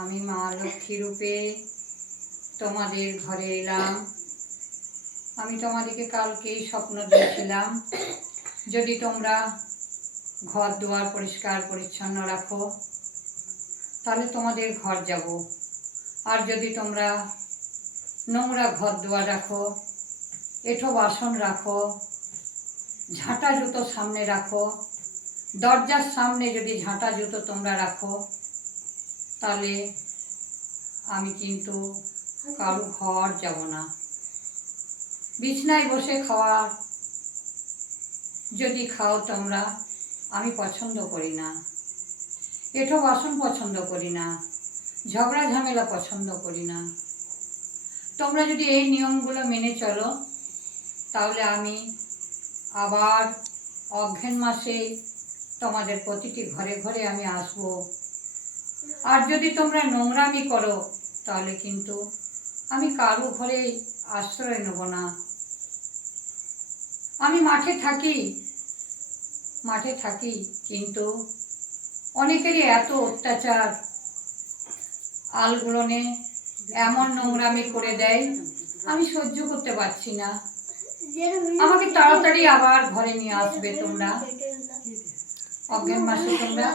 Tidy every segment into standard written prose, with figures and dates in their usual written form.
আমি মা লক্ষ্মী রূপে তোমাদের ঘরে এলাম। আমি তোমাদেরকে কালকেই স্বপ্ন দিয়েছিলাম, যদি তোমরা ঘর দুয়ার পরিষ্কার পরিচ্ছন্ন রাখো তাহলে তোমাদের ঘর যাব। আর যদি তোমরা নোংরা ঘর দুয়ার রাখো, এঁঠো বাসন রাখো, ঝাঁটা জুতো সামনে রাখো, দরজার সামনে যদি ঝাঁটা জুতো তোমরা রাখো, তাহলে আমি কিন্তু কারো ঘর যাব না। বিছনায় বসে খাওয়া যদি খাও তোমরা, আমি পছন্দ করি না। এঁঠো বাসন পছন্দ করি না, ঝগড়া ঝামেলা পছন্দ করি না। তোমরা যদি এই নিয়মগুলো মেনে চলো, তাহলে আমি আবার অঘ্রান মাসে তোমাদের প্রতিটি ঘরে ঘরে আমি আসব। আর যদি তোমরা নোংরামি করো, তাহলে কিন্তু আমি কারো ঘরে আশ্রয় নেব না। আমি মাঠে থাকি, কিন্তু অনেকেরই এত অত্যাচার, আলগুলোনে এমন নোংরামি করে দেয়, আমি সহ্য করতে পারছি না। আমাকে তাড়াতাড়ি আবার ঘরে নিয়ে আসবে তোমরা। অঘ্রান মাসে তোমরা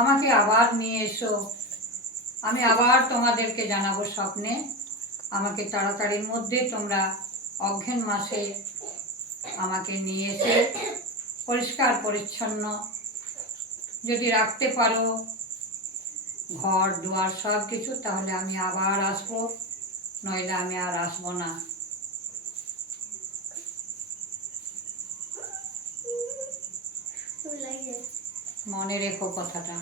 আমাকে আবার নিয়ে এসো। আমি আবার তোমাদেরকে জানাবো স্বপ্নে। আমাকে তাড়াতাড়ির মধ্যে তোমরা অঘ্রান মাসে আমাকে নিয়ে এসে পরিষ্কার পরিচ্ছন্ন যদি রাখতে পারো ঘর দুয়ার সব কিছু, তাহলে আমি আবার আসবো, নইলে আমি আর আসবো না। মনে রেখো কথাটা।